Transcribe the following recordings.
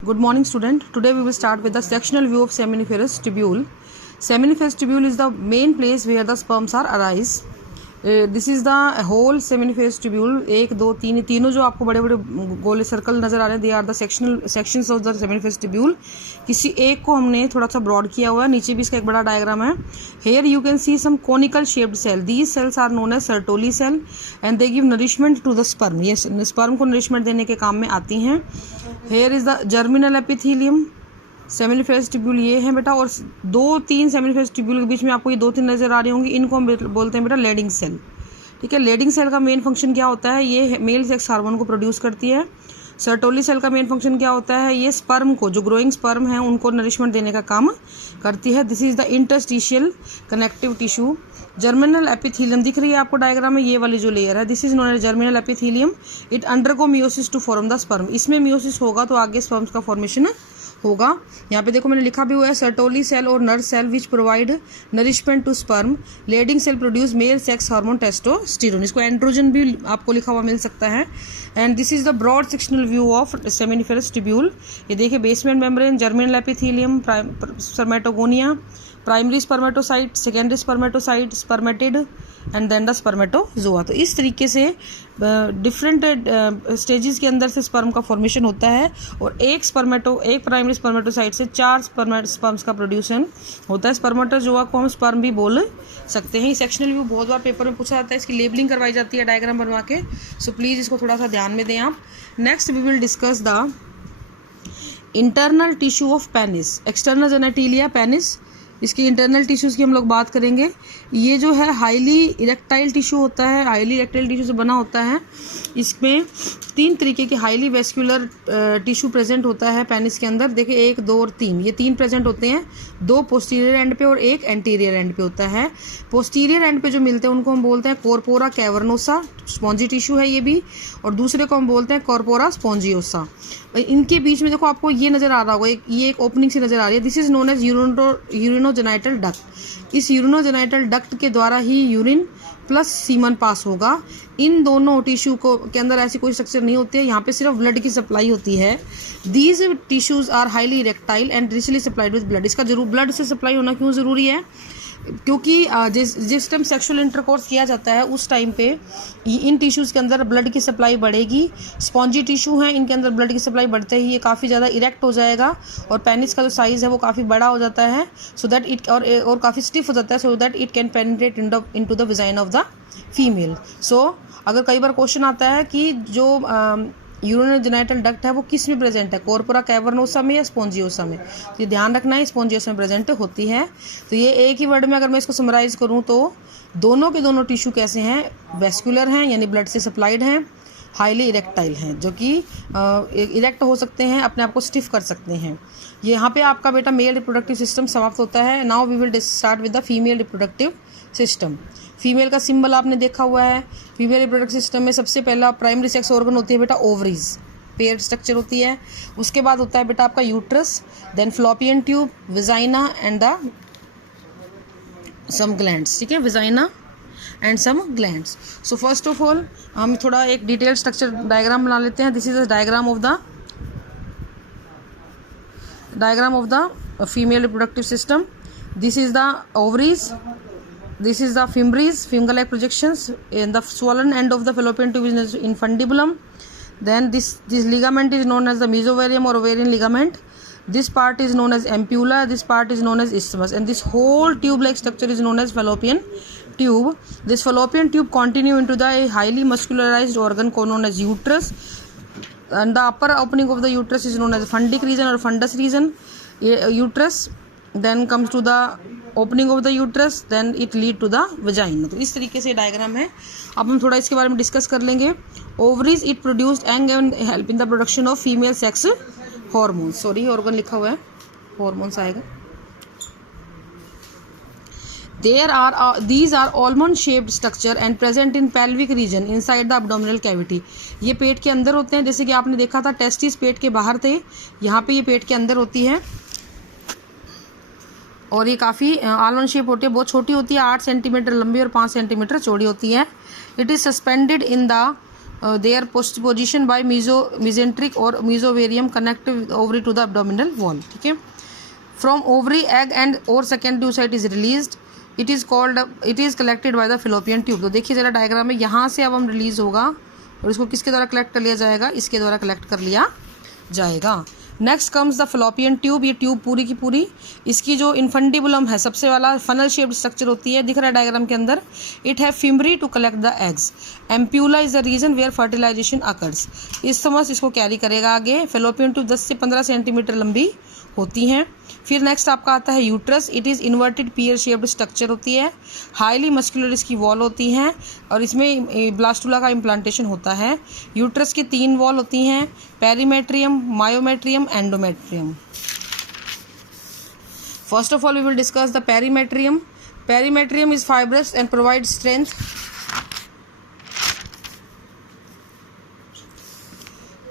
Good morning, student. Today we will start with the sectional view of seminiferous tubule. Seminiferous tubule is the main place where the sperms are arise. This is the whole seminiferous tubule. एक दो तीन तीनों जो आपको बड़े बड़े गोले circle नजर आ रहे हैं, they are the sections of the seminiferous tubule. किसी एक को हमने थोड़ा सा ब्रॉड किया हुआ है. नीचे भी इसका एक बड़ा डायग्राम है. Here you can see some conical shaped cell. These cells are known as Sertoli cell and they give nourishment to the sperm. ये sperm को nourishment देने के काम में आती हैं. Here is the germinal epithelium. Seminiferous tubule ये है बेटा, और दो तीन सेमिनिफेरस ट्यूब्यूल के बीच में आपको ये दो तीन नजर आ रही होंगी. इनको हम बोलते हैं बेटा लेडिंग सेल. ठीक है, लेडिंग सेल का मेन फंक्शन क्या होता है? ये मेल सेक्स हार्मोन को प्रोड्यूस करती है. सर्टोली सेल का मेन फंक्शन क्या होता है? ये स्पर्म को, जो ग्रोइंग स्पर्म है उनको नरिशमेंट देने का काम करती है. This is the interstitial connective tissue. Germinal epithelium दिख रही है आपको डायग्राम में, ये वाली जो लेयर है, this is known as germinal epithelium. It undergo meiosis to form the sperm. इसमें मियोसिस होगा तो आगे स्पर्म्स का फॉर्मेशन होगा. यहाँ पे देखो मैंने लिखा भी हुआ है सर्टोली सेल और nurse cell which provide nourishment to sperm. Leydig cell produce male sex hormone testosterone. इसको एंड्रोजन भी आपको लिखा हुआ मिल सकता है. And this is the broad sectional view of seminiferous tubule. ये देखिए, basement membrane, germinal epithelium, spermatogonia, primary spermatocyte, secondary spermatocyte, spermatid and then the spermatozoa. तो इस तरीके से डिफरेंट स्टेजेस के अंदर से स्पर्म का फॉर्मेशन होता है और एक प्राइमरी स्पर्मेटोसाइट से चार स्पर्म्स का प्रोड्यूसन होता है. स्पर्मेटोजोआ को हम स्पर्म भी बोल सकते हैं. सेक्शनल व्यू बहुत बार पेपर में पूछा जाता है, इसकी लेबलिंग करवाई जाती है डायग्राम बनवा के. सो प्लीज इसको थोड़ा सा ध्यान में दें आप. Next we will discuss the internal tissue of penis. External genitalia penis, इसकी इंटरनल टिश्यूज़ की हम लोग बात करेंगे. ये जो है हाईली इरेक्टाइल टिश्यू होता है, हाईली इरेक्टाइल टिश्यू से बना होता है. इसमें तीन तरीके के हाईली वेस्कुलर टिश्यू प्रेजेंट होता है पेनिस के अंदर. देखिए, एक, दो और तीन, ये तीन प्रेजेंट होते हैं. दो पोस्टीरियर एंड पे और एक एंटीरियर एंड पे होता है. पोस्टीरियर एंड पे जो मिलते हैं उनको हम बोलते हैं कॉर्पोरा कैवर्नोसा, स्पॉन्जी टिश्यू है ये भी. और दूसरे को हम बोलते हैं कॉर्पोरा स्पॉन्जियोसा. इनके बीच में देखो आपको ये नजर आ रहा होगा, ये एक ओपनिंग सी नजर आ रही है. This is known as urinogenital duct. इस यूरिनोजेनाइटल डक्ट के द्वारा ही यूरिन प्लस सीमन पास होगा. इन दोनों टिश्यू को के अंदर ऐसी कोई स्ट्रक्चर नहीं होती है, यहाँ पे सिर्फ ब्लड की सप्लाई होती है. These tissues are highly erectile and richly supplied with blood. इसका जरूर ब्लड से सप्लाई होना क्यों जरूरी है? क्योंकि जिस टाइम सेक्सुअल इंटरकोर्स किया जाता है उस टाइम पे इन टिश्यूज़ के अंदर ब्लड की सप्लाई बढ़ेगी. स्पॉन्जी टिश्यू हैं, इनके अंदर ब्लड की सप्लाई बढ़ते ही ये काफ़ी ज़्यादा इरेक्ट हो जाएगा और पेनिस का जो साइज़ है वो काफ़ी बड़ा हो जाता है. सो दैट इट और काफ़ी स्टिफ हो जाता है, so that it can penetrate into the vagina of the female. So अगर कई बार क्वेश्चन आता है कि जो यूरिनोजेनाइटल डक्ट है वो किस में प्रेजेंट है, कॉर्पोरा कैवर्नोसा में या स्पॉन्जियोसा में, तो ये ध्यान रखना है, स्पॉन्जियोसा में प्रेजेंट होती है. तो ये एक ही वर्ड में अगर मैं इसको समराइज करूँ तो दोनों के दोनों टिश्यू कैसे हैं? वेस्कुलर हैं, यानी ब्लड से सप्लाइड हैं, हाईली इरेक्टाइल हैं, जो कि इरेक्ट हो सकते हैं, अपने आप को स्टिफ कर सकते हैं. यहाँ पे आपका बेटा मेल रिप्रोडक्टिव सिस्टम समाप्त होता है. Now we will start with the female reproductive system. Female का सिंबल आपने देखा हुआ है. फीमेल रिप्रोडक्टिव सिस्टम में सबसे पहला प्राइमरी सेक्स ऑर्गन होती है बेटा ओवरीज, पेयर स्ट्रक्चर होती है. उसके बाद होता है बेटा आपका uterus, then fallopian tube, vagina and the some glands. ठीक है, vagina and some glands. So first of all हम थोड़ा एक डिटेल स्ट्रक्चर डायग्राम बना लेते हैं. This is the diagram of the female reproductive system. This is the ovaries. This is the fimbriae, finger-like projections, and the swollen end of the fallopian tube is infundibulum. Then this ligament is known as the mesovarium or ovarian ligament. This part is known as ampulla. This part is known as isthmus, and this whole tube-like structure is known as fallopian tube. This fallopian tube continue into the highly muscularized organ known as uterus, and the upper opening of the uterus is known as fundic region or fundus region. Uterus then comes to the opening of the uterus, then it lead to the vagina. तो इस तरीके से diagram है. अब हम थोड़ा इसके बारे में डिस्कस कर लेंगे. Ovaries it produced and help in the production of female sex hormone. Sorry, organ लिखा हुआ है, हार्मोन्स आएगा. These are almond shaped structure and present in pelvic region inside the abdominal cavity. ये पेट के अंदर होते हैं. जैसे कि आपने देखा था टेस्टिस पेट के बाहर थे, यहाँ पे ये पेट के अंदर होती है और ये काफ़ी आलमंड शेप होती है. बहुत छोटी होती है, 8 सेंटीमीटर लंबी और 5 सेंटीमीटर चौड़ी होती है. It is suspended in the they are positioned by mesenteric or mesothelium connect ovary to the abdominal wall. ठीक है. From ovary, egg and or secondary oocyte is released. It is collected by the fallopian tube. तो देखिए जरा diagram में, यहाँ से अब हम रिलीज होगा और इसको किसके द्वारा कलेक्ट कर लिया जाएगा, इसके द्वारा कलेक्ट कर लिया जाएगा. Next comes the Fallopian tube. ये ट्यूब पूरी की पूरी, इसकी जो इन्फंडिबुलम है सबसे वाला फनल शेप्ड स्ट्रक्चर होती है, दिख रहा है डायग्राम के अंदर. It have fimbriae to collect the eggs. Ampulla is the region where fertilization occurs. इस समझ इसको कैरी करेगा आगे. फेलोपियन ट्यूब 10 से 15 सेंटीमीटर लंबी होती हैं. फिर नेक्स्ट आपका आता है uterus. It is inverted pear shaped structure होती है. हाईली मस्कुलर इसकी वॉल होती हैं और इसमें ब्लास्टुला का इम्प्लांटेशन होता है. यूट्रस की 3 वॉल होती हैं, perimetrium, myometrium, endometrium. First of all we will discuss the perimetrium. Perimetrium is fibrous and provide strength.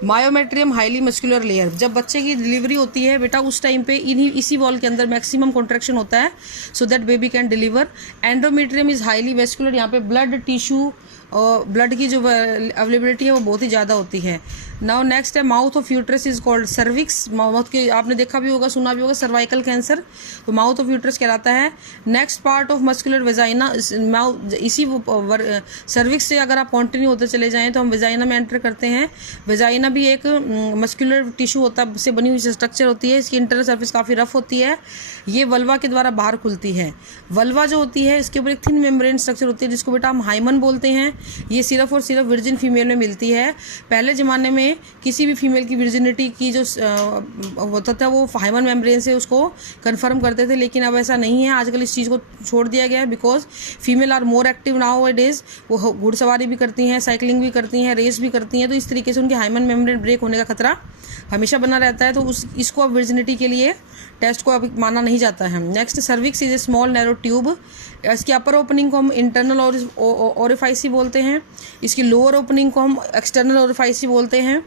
Myometrium highly muscular layer. जब बच्चे की डिलीवरी होती है बेटा, उस टाइम पे इसी वॉल के अंदर मैक्सिमम कॉन्ट्रैक्शन होता है so that baby can deliver. Endometrium is highly vascular. यहाँ पे ब्लड टिश्यू और ब्लड की जो अवेलेबिलिटी है वो बहुत ही ज़्यादा होती है. नाउ नेक्स्ट है mouth of uterus is called cervix. Mouth के आपने देखा भी होगा, सुना भी होगा, सर्वाइकल कैंसर, तो माउथ ऑफ यूट्रस कहलाता है. Next part of muscular vagina. इसी सर्विक्स से अगर आप कंटिन्यू होते चले जाएं तो हम वेजाइना में एंटर करते हैं. वेजाइना भी एक मस्कुलर टिश्यू होता से बनी हुई स्ट्रक्चर होती है. इसकी इंटरनल सर्फेस काफ़ी रफ होती है. ये वल्वा के द्वारा बाहर खुलती है. वल्वा जो होती है इसके ऊपर एक थिन मेम्ब्रेन स्ट्रक्चर होती है जिसको बेटा हम हाइमन बोलते हैं. ये सिर्फ और सिर्फ वर्जिन फीमेल में मिलती है. पहले ज़माने में किसी भी फीमेल की वर्जिनिटी की जो होता था वो हाइमन मेम्ब्रेन से उसको कंफर्म करते थे, लेकिन अब ऐसा नहीं है. आजकल इस चीज़ को छोड़ दिया गया है because female are more active nowadays. वो घुड़सवारी भी करती हैं, साइकिलिंग भी करती हैं, रेस भी करती हैं, तो इस तरीके से उनके हाइमन मेम्ब्रेन ब्रेक होने का खतरा हमेशा बना रहता है. तो इसको अब वर्जिनिटी के लिए टेस्ट को अभी माना नहीं जाता है. Next cervix is a small narrow tube. इसकी अपर ओपनिंग को हम इंटरनल ओरिफाइसी बोलते हैं. इसकी लोअर ओपनिंग को हम एक्सटर्नल ओरिफाइसी बोलते हैं.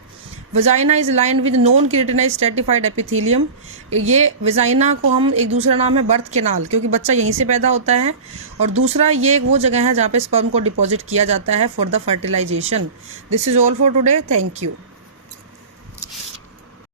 Vagina is lined with non keratinized stratified epithelium. ये वजाइना को हम एक दूसरा नाम है बर्थ केनाल, क्योंकि बच्चा यहीं से पैदा होता है. और दूसरा ये वो जगह है जहाँ पे स्पर्म को डिपॉजिट किया जाता है for the fertilization. This is all for today. Thank you.